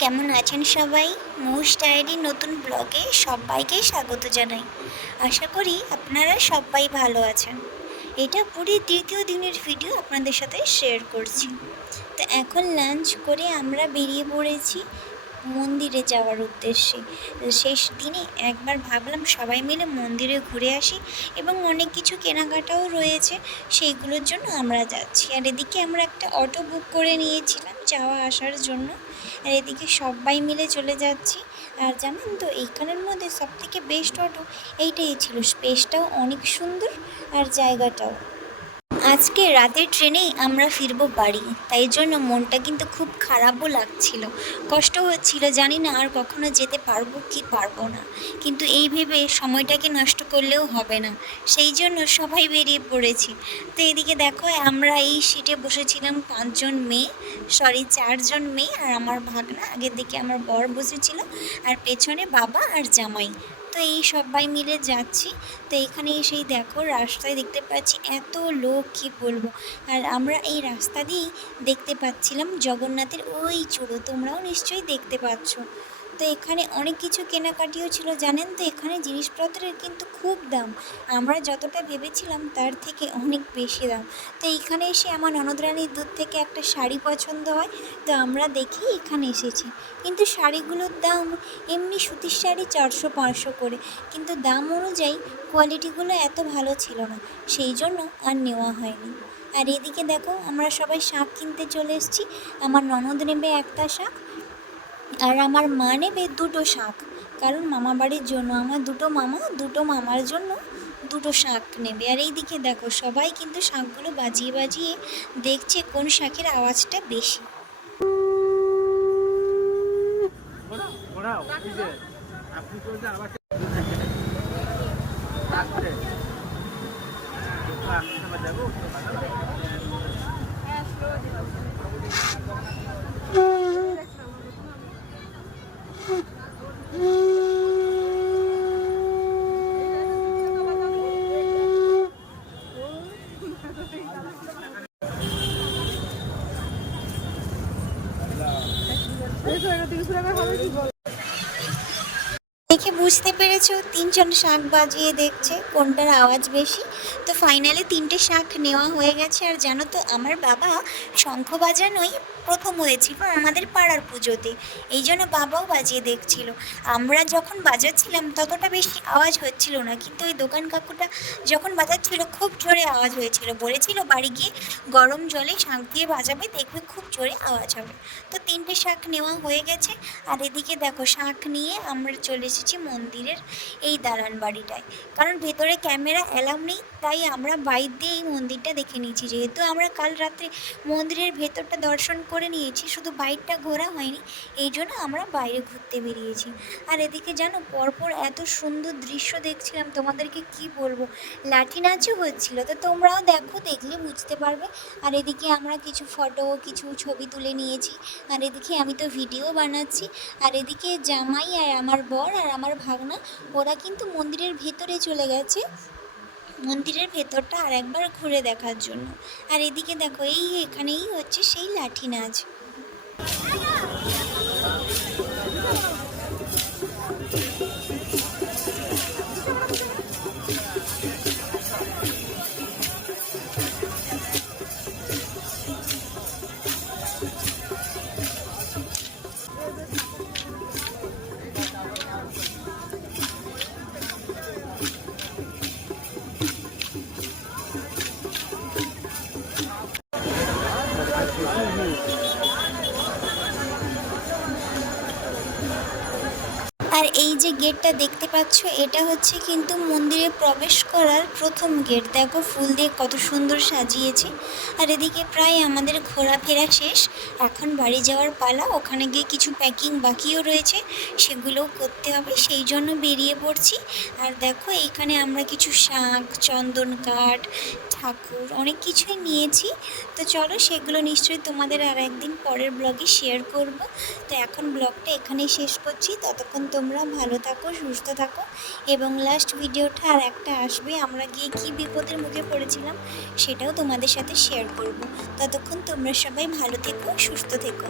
কেমন আছেন সবাই? মুস ডায়েরি নতুন ব্লগে সবাইকে স্বাগত জানাই। আশা করি আপনারা সবাই ভালো আছেন। এটা পুরি তৃতীয় দিনের ভিডিও আপনাদের সাথে শেয়ার করছি। তো এখন লাঞ্চ করে আমরা বেরিয়ে পড়েছি মন্দিরে যাওয়ার উদ্দেশ্যে। শেষ দিনে একবার ভাবলাম সবাই মিলে মন্দিরে ঘুরে আসি এবং অনেক কিছু কেনাকাটাও রয়েছে, সেইগুলোর জন্য আমরা যাচ্ছি। আর এদিকে আমরা একটা অটো বুক করে নিয়েছিলাম যাওয়া আসার জন্য। আর এদিকে সবাই মিলে চলে যাচ্ছি। আর জানেন তো, এইখানের মধ্যে সব থেকে বেস্ট অটো এইটাই ছিল। স্পেসটাও অনেক সুন্দর আর জায়গাটাও। আজকে রাতের ট্রেনেই আমরা ফিরবো বাড়ি। তাই জন্য মনটা কিন্তু খুব খারাপও লাগছিল। কষ্ট হচ্ছিল, জানি না আর কখনো যেতে পারব কি পারব না। কিন্তু এই ভেবে সময়টাকে নষ্ট করলেও হবে না। সেই জন্য সবাই বেরিয়ে পড়েছি। তো এদিকে দেখো, আমরা এই সিটে বসেছিলাম পাঁচজন মেয়ে সরি চারজন মেয়ে আর আমার ভাগনা। আগের দিকে আমার বর বসেছিল, আর পেছনে বাবা আর জামাই। তো এই সবাই মিলে যাচ্ছি। তো এখানে এসেই দেখো রাস্তায় দেখতে পাচ্ছি এত লোক, কি বলব? আর আমরা এই রাস্তা দিয়েই দেখতে পাচ্ছিলাম জগন্নাথের ওই চূড়ো। তোমরাও নিশ্চয়ই দেখতে পাচ্ছ। তো এখানে অনেক কিছু কেনাকাটিও ছিল, জানেন তো? এখানে জিনিসপত্রের কিন্তু খুব দাম। আমরা যতটা ভেবেছিলাম তার থেকে অনেক বেশি দাম। তো এখানে এসে আমার ননদরানির দুধ থেকে একটা শাড়ি পছন্দ হয়, তো আমরা দেখি এখানে এসেছি। কিন্তু শাড়িগুলোর দাম এমনি সুতির শাড়ি চারশো, পাঁচশো করে। কিন্তু দাম অনুযায়ী কোয়ালিটিগুলো এত ভালো ছিল না, সেই জন্য আর নেওয়া হয়নি। আর এদিকে দেখো, আমরা সবাই শাক কিনতে চলে এসেছি। আমার ননদ নেবে একটা শাক আর আমার মা নেবে দুটো শাক। কারণ মামা বাড়ির জন্য আমার দুটো মামা, দুটো মামার জন্য দুটো শাক নেবে। আর এই দিকে দেখো, সবাই কিন্তু শাকগুলো বাজিয়ে বাজিয়ে দেখছে কোন শাকের আওয়াজটা বেশি। আবার দেখে বুঝতে পেরেছ, তিনজন শাক বাজিয়ে দেখছে, কোনটার আওয়াজ বেশি? তো ফাইনালি তিনটে শাক নেওয়া হয়ে গেছে, আর জানো তো, আমার বাবা শঙ্খ বাজানোই প্রথম হয়েছিল আমাদের পাড়ার পুজোতে। এই জন্য বাবাও বাজিয়ে দেখছিল। আমরা যখন বাজাচ্ছিলাম, ততটা বেশি আওয়াজ হচ্ছিল না, কিন্তু ওই দোকান কাকুটা যখন বাজাচ্ছিল, খুব জোরে আওয়াজ হয়েছিল। বলেছিল, বাড়ি গিয়ে গরম জলে শাঁখ দিয়ে বাজাবে, দেখবে খুব জোরে আওয়াজ হবে। তো তিনটে শাক নেওয়া হয়ে গেছে। আর এদিকে দেখো, শাক নিয়ে আমরা চলে এসেছি মন্দিরের এই দালান বাড়িটায়। কারণ ভেতরে ক্যামেরা অ্যালাউ নেই, তাই আমরা বাইর দিয়ে এই মন্দিরটা দেখে নিয়েছি। যেহেতু আমরা কাল রাত্রে মন্দিরের ভেতরটা দর্শন করে নিয়েছি, শুধু বাইকটা ঘোরা হয়নি, এই জন্য আমরা বাইরে ঘুরতে বেরিয়েছি। আর এদিকে জানো, পরপর এত সুন্দর দৃশ্য দেখছিলাম, তোমাদেরকে কি বলব? লাঠি নাচও হচ্ছিল, তো তোমরাও দেখো, দেখলে বুঝতে পারবে। আর এদিকে আমরা কিছু ফটো কিছু ছবি তুলে নিয়েছি, আর এদিকে আমি তো ভিডিও বানাচ্ছি। আর এদিকে জামাই আর আমার বর আর আমার ভাগনা, ওরা কিন্তু মন্দিরের ভেতরে চলে গেছে। মন্দিরের ভেতরটা আর একবার ঘুরে দেখার জন্য। আর এদিকে দেখো, এই এখানেই হচ্ছে সেই লাঠি নাচ। আর এই যে গেটটা দেখতে পাচ্ছ, এটা হচ্ছে কিন্তু মন্দিরে প্রবেশ করার প্রথম গেট। দেখো ফুল দিয়ে কত সুন্দর সাজিয়েছে। আর এদিকে প্রায় আমাদের ঘোরাফেরা শেষ। এখন বাড়ি যাওয়ার পালা, ওখানে গিয়ে কিছু প্যাকিং বাকিও রয়েছে, সেগুলোও করতে হবে, সেই জন্য বেরিয়ে পড়ছি। আর দেখো এইখানে আমরা কিছু শাঁখ, চন্দন কাঠ, ঠাকুর অনেক কিছুই নিয়েছি। তো চলো সেগুলো নিশ্চয়ই তোমাদের আর একদিন পরের ব্লগে শেয়ার করব। তো এখন ব্লগটা এখানেই শেষ করছি। ততক্ষণ তোমরা ভালো থাকো, সুস্থ থাকো এবং লাস্ট ভিডিওটা আর একটা আসবে। আমরা গিয়ে কী বিপদের মুখে পড়েছিলাম সেটাও তোমাদের সাথে শেয়ার করব। ততক্ষণ তোমরা সবাই ভালো থেকো, সুস্থ থেকো।